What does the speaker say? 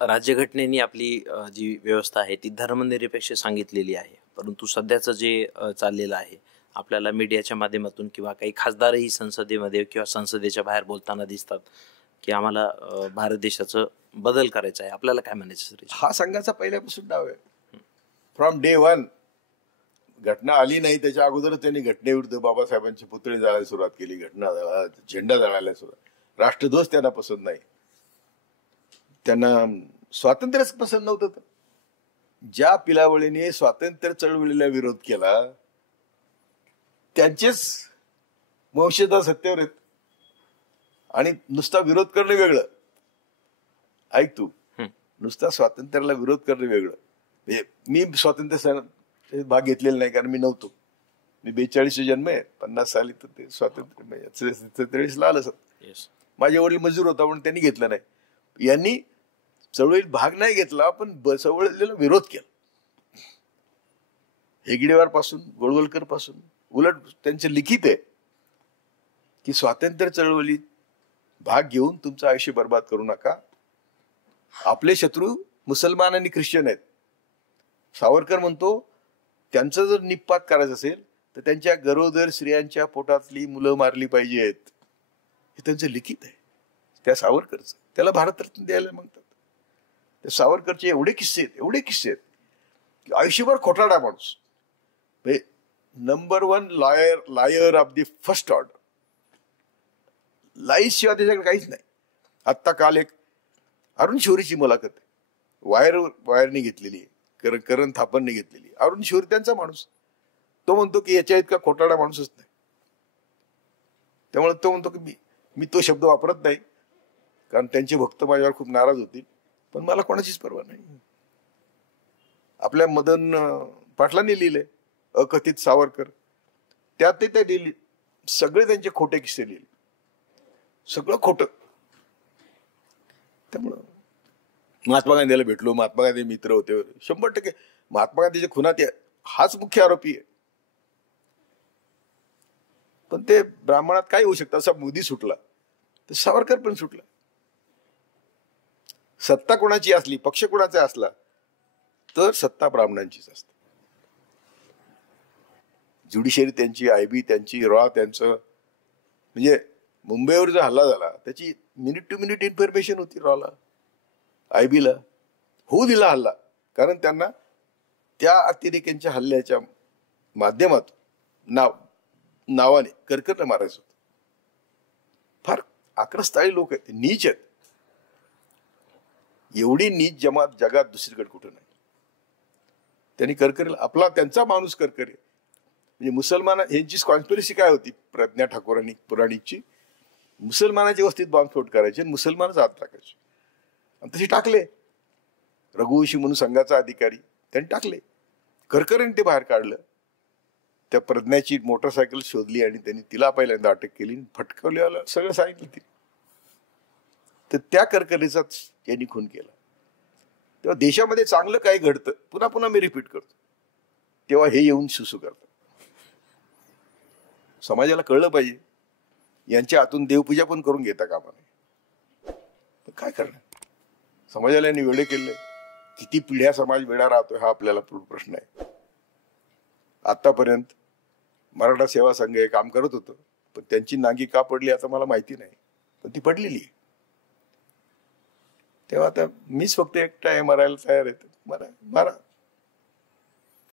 राज्यघटनेने आपली जी व्यवस्था आहे ती धर्मनिरपेक्ष सांगितलेली आहे, परंतु सध्याचं जे चाललेलं आहे, आपल्याला मीडियाच्या माध्यमातून किंवा काही खासदारही संसदेमध्ये किंवा संसदेच्या बाहेर बोलताना दिसतात की आम्हाला भारत देशाचं बदल करायचा आहे. आपल्याला काय म्हणायचं सर? हा संघाचा पहिल्यापासून डाव आहे. From day one. घटना आली नाही त्याच्या अगोदर त्यांनी घटनेविरुद्ध बाबासाहेबांचे पुतळे जाळायला सुरुवात केली, घटना झेंडा जाळायला सुरुवात. राष्ट्रध्वज त्यांना पसंत नाही, त्यांना स्वातंत्र्यच पसंत नव्हतं. ज्या पिलावळीने स्वातंत्र्य चळवळीला विरोध केला त्यांचेच वंशज सत्तेवर आहेत. आणि नुसता विरोध करणं वेगळं, ऐक तू, नुसता स्वातंत्र्याला विरोध करणं वेगळं. मी स्वातंत्र्य भाग घेतलेला नाही, कारण मी नव्हतो. मी 42 जन्म आहे, 50 साली तर ते स्वातंत्र्य 43 आलं सर. माझे वडील मजूर होता म्हणून त्यांनी घेतलं नाही. यांनी चळवळीत भाग नाही घेतला, पण चळवळीला विरोध केला. हेगडेवार पासून गोळवलकर पासून. उलट त्यांचे लिखित आहे की स्वातंत्र्य चळवळीत भाग घेऊन तुमचं आयुष्य बर्बाद करू नका. आपले शत्रू मुसलमान आणि ख्रिश्चन आहेत. सावरकर म्हणतो त्यांचा जर निपात करायचा असेल तर त्यांच्या गरोदर स्त्रियांच्या पोटातली मुलं मारली पाहिजेत. हे त्यांचं लिखित आहे त्या सावरकरचं. त्याला भारतरत्न द्यायला म्हणतात. त्या सावरकरचे एवढे किस्से आहेत की आयुष्यभर खोटारडा माणूस, नंबर 1 लायर of the first order. Lice शिवाय त्याच्याकडे काहीच नाही. आत्ता काल एक अरुण शौरीची मुलाखत आहे, वायरने घेतलेली आहे, करण थापरने घेतलेली. अरुण शौरी त्यांचा माणूस. तो म्हणतो की याच्या इतका खोटारडा माणूसच नाही. त्यामुळे तो म्हणतो की मी तो शब्द वापरत नाही, कारण त्यांचे भक्त माझ्यावर खूप नाराज होतील, पण मला कोणाचीच पर्वा नाही. आपल्या मदन पाटलांनी लिहिले अकथित सावरकर, त्यात ते लिहिले सगळे त्यांचे खोटे किस्से लिहिले, सगळं खोटं. त्यामुळं महात्मा गांधीला भेटलो, महात्मा गांधी मित्र होते 100%. महात्मा गांधीच्या खुनात हाच मुख्य आरोपी आहे. पण ते ब्राह्मणात काय होऊ शकतं, असा मोदी सुटला तर सावरकर पण सुटला. सत्ता कोणाची असली, पक्ष कोणाचा असला तर सत्ता ब्राह्मणांचीच असते. ज्युडिशरी त्यांची, आयबी त्यांची, रॉ त्यांचं. म्हणजे मुंबईवर जो हल्ला झाला त्याची मिनिट टू मिनिट इन्फॉर्मेशन होती रॉला, आयबीला. होऊ दिला हल्ला, कारण त्यांना त्या अतिरेक्यांच्या हल्ल्याच्या माध्यमातून नावाने करकरनं मारायचं होतं. फार आक्रस्ताळी लोक आहेत, नीच आहेत. एवढी नीच जमात जगात दुसरीकडे कुठं नाही. त्यांनी करकरीला त्यांचा माणूस करकरी. म्हणजे मुसलमान यांची कॉन्स्पिरसी काय होती, प्रज्ञा ठाकूर आणि पुराणिकची, मुसलमानाच्या वस्तीत बॉम्बस्फोट करायचे आणि मुसलमानच आत टाकायचे. आणि तसे टाकले. रघुवंशी म्हणून संघाचा अधिकारी, त्यांनी टाकले. करकरीने ते बाहेर काढलं. त्या प्रज्ञाची मोटरसायकल शोधली आणि त्यांनी तिला पहिल्यांदा अटक केली, फटकवल्याला सगळं सांगितलं तिने. तर त्या करकरीचाच यांनी खून केला. तेव्हा देशामध्ये चांगलं काय घडतं, पुन्हा पुन्हा मी रिपीट करतो, तेव्हा हे येऊन सुसू करतात. समाजाला कळलं पाहिजे यांच्या हातून देवपूजा पण करून घेता कामा नये. काय करणार, समाजाला यांनी वेडे केले. किती पिढ्या समाज वेडा राहतोय हा आपल्याला प्रश्न आहे. आतापर्यंत मराठा सेवा संघ हे काम करत होतं, पण त्यांची नांगी का पडली आता मला माहिती नाही, पण ती पडलेली आहे. तेव्हा आता मीच फक्त एकटा आहे, मरायला तयार आहे. मारा.